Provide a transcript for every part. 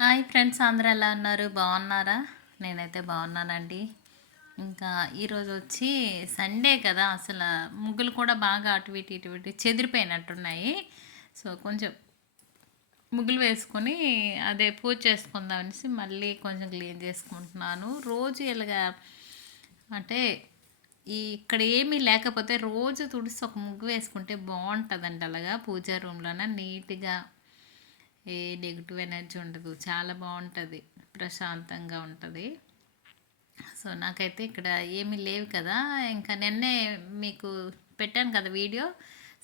Hi friends, అందరూ ఎలా ఉన్నారు? బాగున్నారా? నేనైతే బాగున్నానండి. ఇంకా ఈరోజు వచ్చి సండే కదా, అసలు ముగ్గులు కూడా బాగా అటు ఇటు ఇటు ఇటు చెదిరిపోయినట్టున్నాయి. సో కొంచెం ముగ్గులు వేసుకొని అదే పూజ చేసుకుందాం అనేసి మళ్ళీ కొంచెం క్లీన్ చేసుకుంటున్నాను. రోజు ఇలాగా అంటే ఇక్కడ ఏమీ లేకపోతే రోజు తుడిసి ఒక ముగ్గు వేసుకుంటే బాగుంటుందండి. అలాగా పూజా రూమ్లోన నీట్గా ఏ నెగిటివ్ ఎనర్జీ ఉండదు, చాలా బాగుంటుంది, ప్రశాంతంగా ఉంటుంది. సో నాకైతే ఇక్కడ ఏమీ లేవు కదా, ఇంకా నిన్నే మీకు పెట్టాను కదా వీడియో.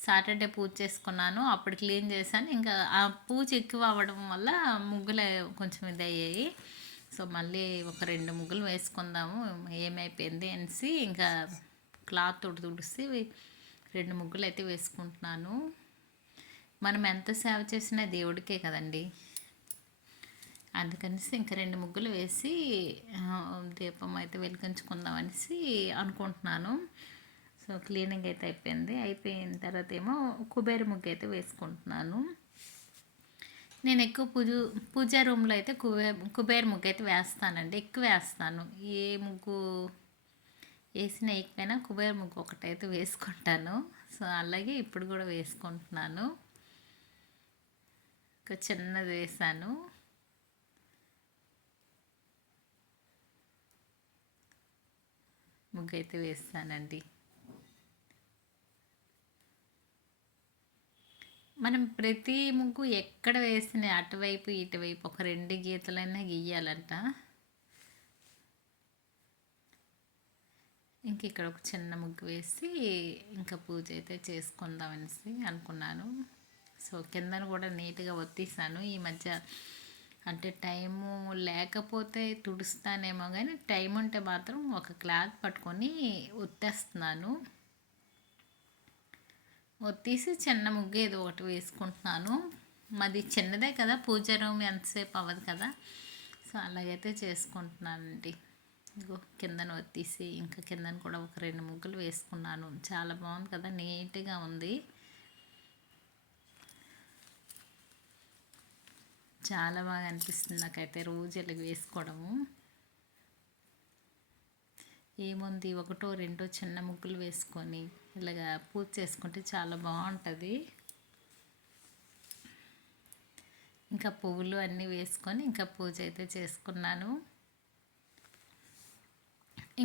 సాటర్డే పూజ చేసుకున్నాను, అప్పుడు క్లీన్ చేశాను. ఇంకా ఆ పూజ ఎక్కువ అవ్వడం వల్ల ముగ్గులు కొంచెం ఇది అయ్యాయి. సో మళ్ళీ ఒక 2 ముగ్గులు వేసుకుందాము, ఏమైపోయింది అనేసి ఇంకా క్లాత్ తోటి తుడిసి 2 ముగ్గులు అయితే వేసుకుంటున్నాను. మనం ఎంత సేవ చేసినా దేవుడికే కదండి. అందుకనేసి ఇంకా 2 ముగ్గులు వేసి దీపం అయితే వెలిగించుకుందాం అనేసి అనుకుంటున్నాను. సో క్లీనింగ్ అయితే అయిపోయిన తర్వాత ఏమో కుబేర ముగ్గు అయితే వేసుకుంటున్నాను. నేను ఎక్కువ పూజా రూమ్లో అయితే కుబేర ముగ్గు అయితే వేస్తానండి, ఎక్కువ వేస్తాను. ఏ ముగ్గు వేసిన వేయకపోయినా కుబేర ముగ్గు ఒకటైతే వేసుకుంటాను. సో అలాగే ఇప్పుడు కూడా వేసుకుంటున్నాను. ఒక చిన్నది వేసాను. ముగ్గు అయితే వేస్తానండి. మనం ప్రతి ముగ్గు ఎక్కడ వేసిన అటువైపు ఇటువైపు ఒక 2 గీతలైనా గీయాలంట. ఇంక ఇక్కడ ఒక చిన్న ముగ్గు వేసి ఇంకా పూజ అయితే చేసుకుందాం అనేసి అనుకున్నాను. సో కిందను కూడా నీట్గా ఒత్తేసాను. ఈ మధ్య అంటే టైము లేకపోతే తుడుస్తానేమో, కానీ టైం ఉంటే మాత్రం ఒక క్లాత్ పట్టుకొని ఒత్తేస్తున్నాను. ఒత్తేసి చిన్న ముగ్గు ఏదో ఒకటి వేసుకుంటున్నాను. మాది చిన్నదే కదా, పూజ రూమ్ ఎంతసేపు అవ్వదు కదా. సో అలాగైతే చేసుకుంటున్నానండి. ఇగో కిందను ఒత్తేసి ఇంకా కిందను కూడా ఒక 2 ముగ్గులు వేసుకున్నాను. చాలా బాగుంది కదా, నీట్గా ఉంది. చాలా బాగా అనిపిస్తుంది నాకైతే రోజు ఇలా వేసుకోవడము. ఏముంది, ఒకటో రెండో చిన్న ముగ్గులు వేసుకొని ఇలాగా పూజ చేసుకుంటే చాలా బాగుంటుంది. ఇంకా పువ్వులు అన్నీ వేసుకొని ఇంకా పూజ అయితే చేసుకున్నాను.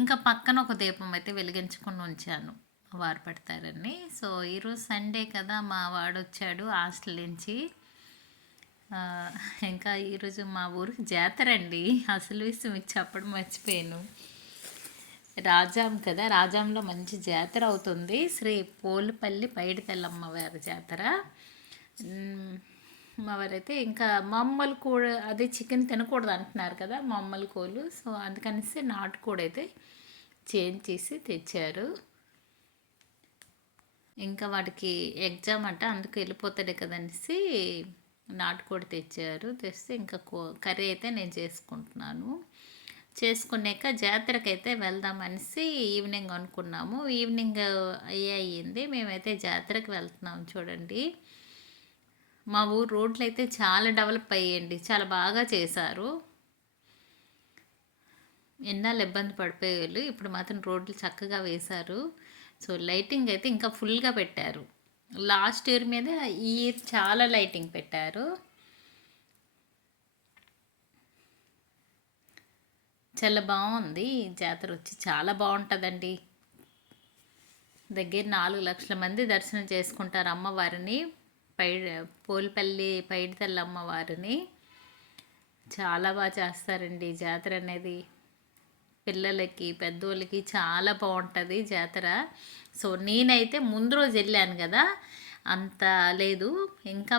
ఇంకా పక్కన ఒక దీపం అయితే వెలిగించుకొని ఉంచాను, వారు పెడతారని. సో ఈరోజు సండే కదా, మా వాడు వచ్చాడు హాస్టల్ నుంచి. ఇంకా ఈరోజు మా ఊరికి జాతర అండి. అసలు విషయం మీకు చెప్పడం మర్చిపోయాను. రాజాం కదా, రాజాంలో మంచి జాతర అవుతుంది. శ్రీ పోలుపల్లి పైడితల్లమ్మ వారి జాతర. మా వారైతే ఇంకా మామూలు కోడి, అదే చికెన్ తినకూడదు అంటున్నారు కదా, మామూలు కోళ్ళు. సో అందుకనేసి నాటుకోడి అయితే చేంజ్ చేసి తెచ్చారు. ఇంకా వాడికి ఎగ్జామ్ అంట, అందుకు వెళ్ళిపోతాడు కదనేసి నాటుకోడి తెచ్చారు. తెస్తే ఇంకా కర్రీ అయితే నేను చేసుకుంటున్నాను. చేసుకున్నాక జాతరకి అయితే వెళ్దామనేసి ఈవినింగ్ అనుకున్నాము. ఈవినింగ్ అయ్యింది, మేమైతే జాతరకి వెళ్తున్నాము. చూడండి, మా ఊరు రోడ్లు అయితే చాలా డెవలప్ అయ్యండి, చాలా బాగా చేశారు. ఎన్నాళ్ళు ఇబ్బంది పడిపోయేవాళ్ళు, ఇప్పుడు మాత్రం రోడ్లు చక్కగా వేశారు. సో లైటింగ్ అయితే ఇంకా ఫుల్గా పెట్టారు. లాస్ట్ ఇయర్ మీద ఈ ఇయర్ చాలా లైటింగ్ పెట్టారు. చాలా బాగుంది. జాతర వచ్చి చాలా బాగుంటుందండి. దగ్గర 4 లక్షల మంది దర్శనం చేసుకుంటారు అమ్మవారిని. పోల్పల్లి పైడితల్లి అమ్మవారిని చాలా బాగా చేస్తారండి జాతర అనేది. పిల్లలకి పెద్దోళ్ళకి చాలా బాగుంటుంది జాతర. సో నేనైతే ముందు రోజు వెళ్ళాను కదా, అంత లేదు. ఇంకా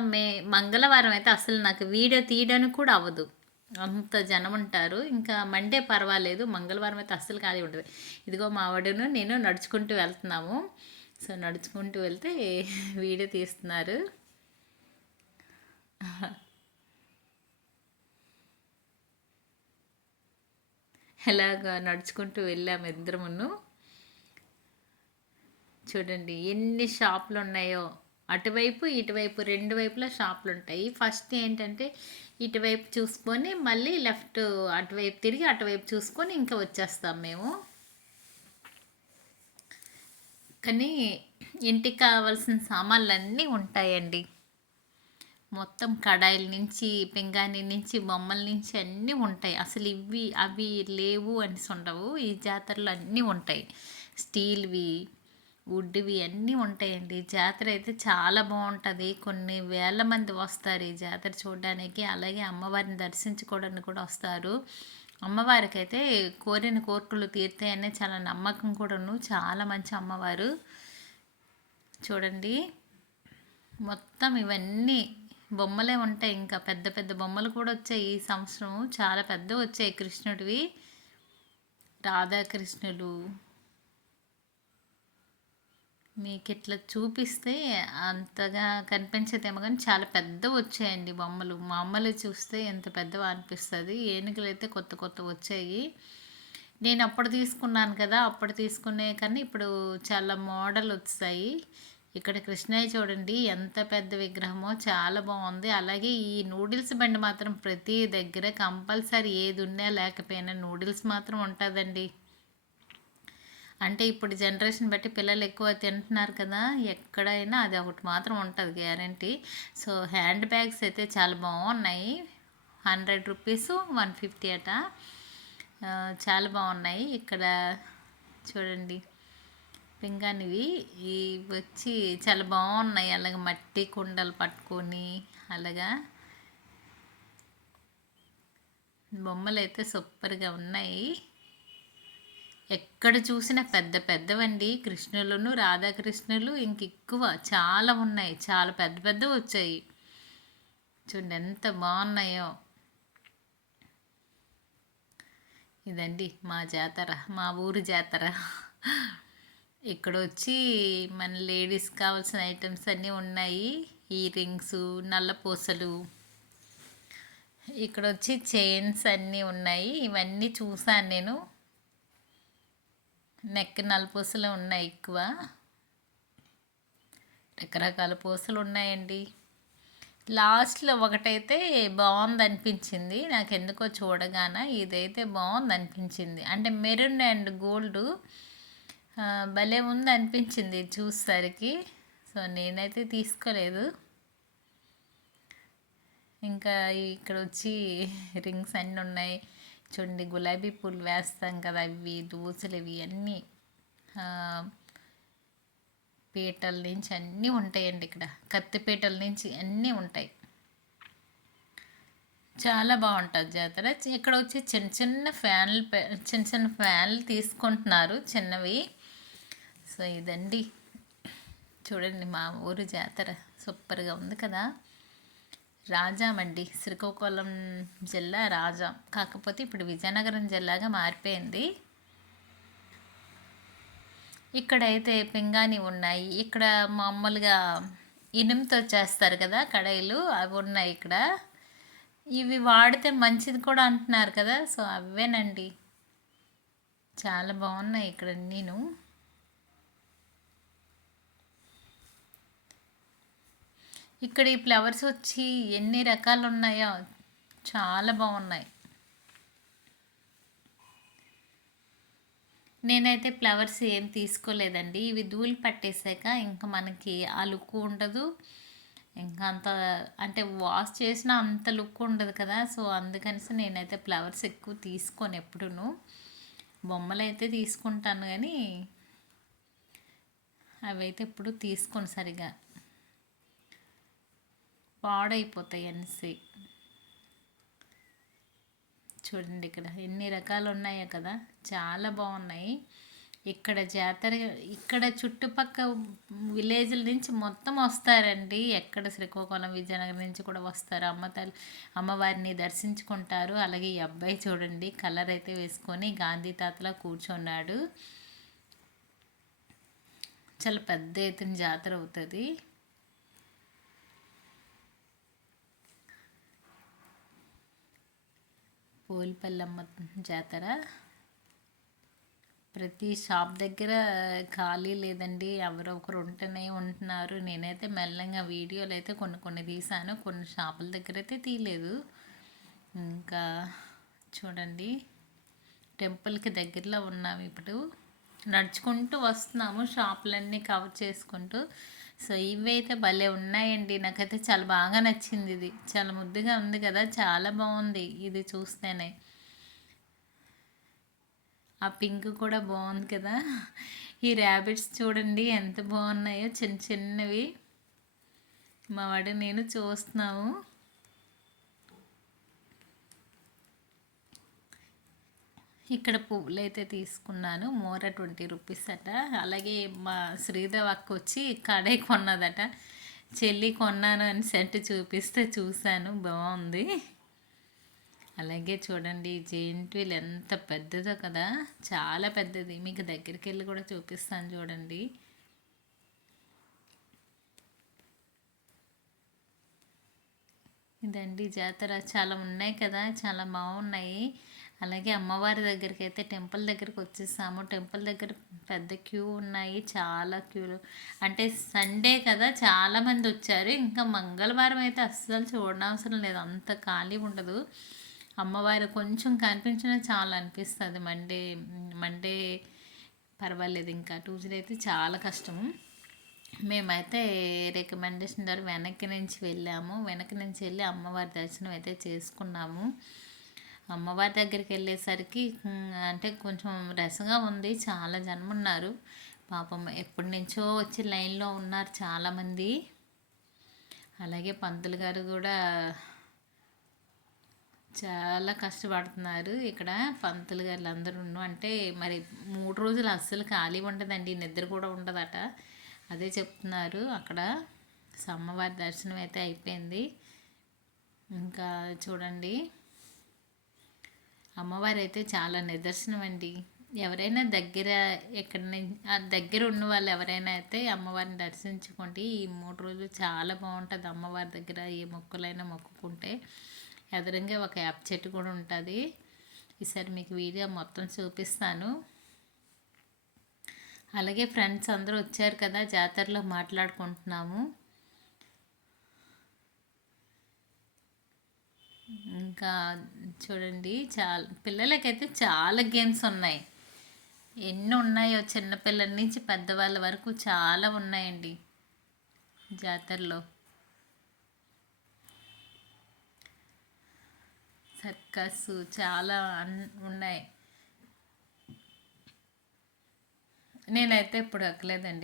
మంగళవారం అయితే అసలు నాకు వీడియో తీయడానికి కూడా అవ్వదు, అంత జనం ఉంటారు. ఇంకా మండే పర్వాలేదు, మంగళవారం అయితే అస్సలు ఖాళీ ఉంటుంది. ఇదిగో మా వాడును నేను నడుచుకుంటూ వెళ్తున్నాము. సో నడుచుకుంటూ వెళ్తే వీడియో తీస్తున్నారు. ఎలాగా నడుచుకుంటూ వెళ్ళాము ఇద్దరమును. చూడండి ఎన్ని షాపులు ఉన్నాయో. అటువైపు ఇటువైపు రెండు వైపులా షాపులు ఉంటాయి. ఫస్ట్ ఏంటంటే ఇటువైపు చూసుకొని మళ్ళీ లెఫ్ట్ అటువైపు తిరిగి అటువైపు చూసుకొని ఇంకా వచ్చేస్తాం మేము. కానీ ఇంటికి కావాల్సిన సామాన్లన్నీ ఉంటాయండి. మొత్తం కడాయిల నుంచి పింగాణి నుంచి బొమ్మల నుంచి అన్నీ ఉంటాయి. అసలు ఇవి అవి లేవు అని ఉండవు. ఈ జాతరలో అన్నీ ఉంటాయి. స్టీల్వి, వుడ్వి అన్నీ ఉంటాయండి. జాతర అయితే చాలా బాగుంటుంది. కొన్ని వేల మంది వస్తారు ఈ జాతర చూడడానికి. అలాగే అమ్మవారిని దర్శించుకోవడానికి కూడా వస్తారు. అమ్మవారికి అయితే కోరిన కోరికలు తీరుతాయనే చాలా నమ్మకం కూడాను. చాలా మంచి అమ్మవారు. చూడండి మొత్తం ఇవన్నీ బొమ్మలే ఉంటాయి. ఇంకా పెద్ద పెద్ద బొమ్మలు కూడా వచ్చాయి ఈ సంవత్సరం. చాలా పెద్ద వచ్చాయి. కృష్ణుడివి, రాధాకృష్ణులు మీకు ఇట్లా చూపిస్తే అంతగా కనిపించదేమో కానీ చాలా పెద్ద వచ్చాయండి బొమ్మలు. మామూలు చూస్తే ఎంత పెద్దగా అనిపిస్తుంది. ఏనుగులు అయితే కొత్త కొత్త వచ్చాయి. నేను అప్పుడు తీసుకున్నాను కదా, అప్పుడు తీసుకునే కానీ ఇప్పుడు చాలా మోడల్ వచ్చాయి. ఇక్కడ కృష్ణయ్య చూడండి ఎంత పెద్ద విగ్రహమో, చాలా బాగుంది. అలాగే ఈ నూడిల్స్ బండి మాత్రం ప్రతి దగ్గర కంపల్సరీ ఏది ఉన్నా లేకపోయినా నూడిల్స్ మాత్రం ఉంటుందండి. అంటే ఇప్పుడు జనరేషన్ బట్టి పిల్లలు ఎక్కువ తింటున్నారు కదా, ఎక్కడైనా అది ఒకటి మాత్రం ఉంటుంది గ్యారంటీ. సో హ్యాండ్ బ్యాగ్స్ అయితే చాలా బాగున్నాయి. 100 రూపీస్ 150 అట. చాలా బాగున్నాయి. ఇక్కడ చూడండి పింగానివి ఇవి వచ్చి చాలా బాగున్నాయి. అలాగే మట్టి కుండలు పట్టుకొని అలాగా బొమ్మలు అయితే సూపర్గా ఉన్నాయి. ఎక్కడ చూసినా పెద్ద పెద్దవండి. కృష్ణులను రాధాకృష్ణులు ఇంకెక్కువ చాలా ఉన్నాయి. చాలా పెద్ద పెద్ద వచ్చాయి. చూడండి ఎంత బాగున్నాయో. ఇదండి మా జాతర, మా ఊరు జాతర. ఇక్కడ వచ్చి మన లేడీస్ కావాల్సిన ఐటమ్స్ అన్నీ ఉన్నాయి. ఇయర్ రింగ్స్, నల్లపూసలు, ఇక్కడ వచ్చి చైన్స్ అన్నీ ఉన్నాయి. ఇవన్నీ చూసాను నేను. నెక్ నల్లపూసలు ఉన్నాయి ఎక్కువ. రకరకాల పూసలు ఉన్నాయండి. లాస్ట్లో ఒకటైతే బాగుంది అనిపించింది నాకు ఎందుకో చూడగానే. ఇదైతే బాగుంది అనిపించింది. అంటే మెరూన్ అండ్ గోల్డ్ భలే ఉంది అనిపించింది చూసేసరికి. సో నేనైతే తీసుకోలేదు. ఇంకా ఇక్కడ వచ్చి రింగ్స్ అన్నీ ఉన్నాయి. చూడండి గులాబీ పూలు వేస్తాం కదా, అవి దోసలు ఇవి అన్నీ పీటల నుంచి అన్నీ ఉంటాయండి. ఇక్కడ కత్తి పీటల నుంచి అన్నీ ఉంటాయి. చాలా బాగుంటుంది జాతర. ఇక్కడ వచ్చి చిన్న చిన్న ఫ్యాన్లు తీసుకుంటున్నారు చిన్నవి. సో ఇదండి చూడండి మా ఊరు జాతర సూపర్గా ఉంది కదా. రాజాం అండి, శ్రీకాకుళం జిల్లా రాజాం. కాకపోతే ఇప్పుడు విజయనగరం జిల్లాగా మారిపోయింది. ఇక్కడైతే పింగాణి ఉన్నాయి. ఇక్కడ మామూలుగా ఇనుముతో చేస్తారు కదా కడాయిలు, అవి ఉన్నాయి ఇక్కడ. ఇవి వాడితే మంచిది కూడా అంటున్నారు కదా, సో అవేనండి. చాలా బాగున్నాయి ఇక్కడ నేను. ఇక్కడ ఈ ఫ్లవర్స్ వచ్చి ఎన్ని రకాలు ఉన్నాయో, చాలా బాగున్నాయి. నేనైతే ఫ్లవర్స్ ఏం తీసుకోలేదండి. ఇవి ధూళి పట్టేసాక ఇంకా మనకి ఆ లుక్ ఉండదు. ఇంకా అంత అంటే వాష్ చేసినా అంత లుక్ ఉండదు కదా. సో అందుకనిసి నేనైతే ఫ్లవర్స్ ఎక్కువ తీసుకోను ఎప్పుడును. బొమ్మలు అయితే తీసుకుంటాను కానీ అవైతే ఎప్పుడు తీసుకోను, సరిగా పాడైపోతాయి అనేసి. చూడండి ఇక్కడ ఎన్ని రకాలు ఉన్నాయో కదా, చాలా బాగున్నాయి. ఇక్కడ జాతర ఇక్కడ చుట్టుపక్క విలేజ్ల నుంచి మొత్తం వస్తారండి. ఎక్కడ శ్రీకాకుళం విజయనగరం నుంచి కూడా వస్తారు. అమ్మవారిని దర్శించుకుంటారు. అలాగే ఈ అబ్బాయి చూడండి కలర్ అయితే వేసుకొని గాంధీ తాతలా కూర్చున్నాడు. చాలా పెద్ద ఎత్తున జాతర అవుతుంది. పోలిపల్లమ్మ జాతర ప్రతి షాప్ దగ్గర ఖాళీ లేదండి, ఎవరో ఒకరు ఉంటూనే ఉంటున్నారు. నేనైతే మెల్లగా వీడియోలు అయితే కొన్ని కొన్ని తీసాను, కొన్ని షాపుల దగ్గర అయితే తీయలేదు. ఇంకా చూడండి, టెంపుల్కి దగ్గరలో ఉన్నాము ఇప్పుడు, నడుచుకుంటూ వస్తున్నాము షాపులన్నీ కవర్ చేసుకుంటూ. సో ఇవి అయితే భలే ఉన్నాయండి, నాకైతే చాలా బాగా నచ్చింది. ఇది చాలా ముద్దుగా ఉంది కదా, చాలా బాగుంది ఇది చూస్తేనే. ఆ పింక్ కూడా బాగుంది కదా. ఈ ర్యాబిట్స్ చూడండి ఎంత బాగున్నాయో, చిన్న చిన్నవి. మా వాడు నేను చూస్తున్నాము. ఇక్కడ పువ్వులు అయితే తీసుకున్నాను, మోర 20 రూపీస్ అట. అలాగే మా శ్రీదేవి అక్క వచ్చి కడే కొన్నదట. చెల్లి కొన్నాను అని సెట్ చూపిస్తే చూశాను, బాగుంది. అలాగే చూడండి, జెయింట్ వీల్ ఎంత పెద్దదో కదా, చాలా పెద్దది. మీకు దగ్గరికి వెళ్ళి కూడా చూపిస్తాను చూడండి. ఇదండి జాతర, చాలా ఉన్నాయి కదా, చాలా బాగున్నాయి. అలాగే అమ్మవారి దగ్గరికి అయితే టెంపుల్ దగ్గరికి వచ్చేసాము. టెంపుల్ దగ్గర పెద్ద క్యూ ఉన్నాయి, చాలా క్యూలు. అంటే సండే కదా, చాలామంది వచ్చారు. ఇంకా మంగళవారం అయితే అస్సలు చూడనవసరం లేదు, అంత ఖాళీ ఉండదు. అమ్మవారు కొంచెం కనిపించినా చాలా అనిపిస్తుంది. మండే మండే పర్వాలేదు, ఇంకా ట్యూస్డే అయితే చాలా కష్టము. మేమైతే రికమెండేషన్ ద్వారా వెనక్కి నుంచి వెళ్ళాము. వెనక్కి నుంచి వెళ్ళి అమ్మవారి దర్శనం అయితే చేసుకున్నాము. అమ్మవారి దగ్గరికి వెళ్ళేసరికి అంటే కొంచెం రష్గా ఉంది, చాలా జనం ఉన్నారు. పాపం ఎప్పటి నుంచో వచ్చి లైన్లో ఉన్నారు చాలామంది. అలాగే పంతులు గారు కూడా చాలా కష్టపడుతున్నారు ఇక్కడ. పంతులు గారు అందరూ అంటే మరి 3 రోజులు అస్సలు ఖాళీ ఉండదండి, నిద్ర కూడా ఉండదట. అదే చెప్తున్నారు అక్కడ. అమ్మవారి దర్శనం అయితే అయిపోయింది. ఇంకా చూడండి, అమ్మవారు అయితే చాలా నిదర్శనం అండి. ఎవరైనా దగ్గర ఎక్కడి నుంచి దగ్గర ఉన్న వాళ్ళు ఎవరైనా అయితే అమ్మవారిని దర్శించుకోండి. ఈ 3 రోజులు చాలా బాగుంటుంది అమ్మవారి దగ్గర. ఏ మొక్కులైనా మొక్కుకుంటే ఎదురుగా ఒక వేప చెట్టు కూడా ఉంటుంది. ఈసారి మీకు వీడియో మొత్తం చూపిస్తాను. అలాగే ఫ్రెండ్స్ అందరూ వచ్చారు కదా, జాతరలో మాట్లాడుకుంటున్నాము. ఇంకా చూడండి, చాలా పిల్లలకైతే చాలా గేమ్స్ ఉన్నాయి. ఎన్ని ఉన్నాయో, చిన్నపిల్లల నుంచి పెద్దవాళ్ళ వరకు చాలా ఉన్నాయండి జాతరలో. సర్కస్ చాలా ఉన్నాయి. నేనైతే ఇప్పుడు ఎక్కలేదండి.